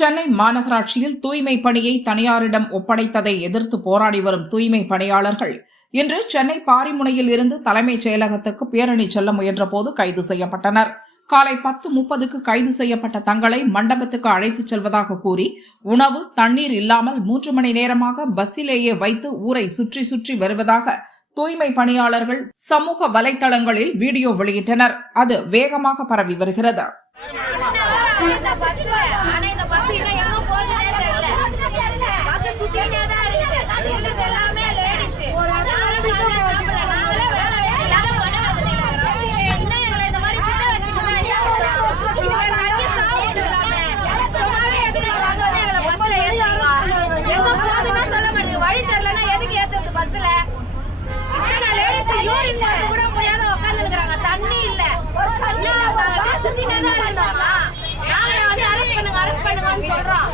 சென்னை மாநகராட்சியில் தூய்மை பணியை தனியாரிடம் ஒப்படைத்ததை எதிர்த்து போராடி வரும் தூய்மை பணியாளர்கள் இன்று சென்னை பாரிமுனையில் இருந்து தலைமைச் செயலகத்துக்கு பேரணி செல்ல முயன்றபோது கைது செய்யப்பட்டனர். காலை 10:30க்கு கைது செய்யப்பட்ட தங்களை மண்டபத்துக்கு அழைத்துச் செல்வதாக கூறி உணவு தண்ணீர் இல்லாமல் 3 மணி நேரமாக பஸ்ஸிலேயே வைத்து ஊரை சுற்றி சுற்றி வருவதாக தூய்மை பணியாளர்கள் சமூக வலைதளங்களில் வீடியோ வெளியிட்டனர். அது வேகமாக பரவி வருகிறது. சொல்றோம்.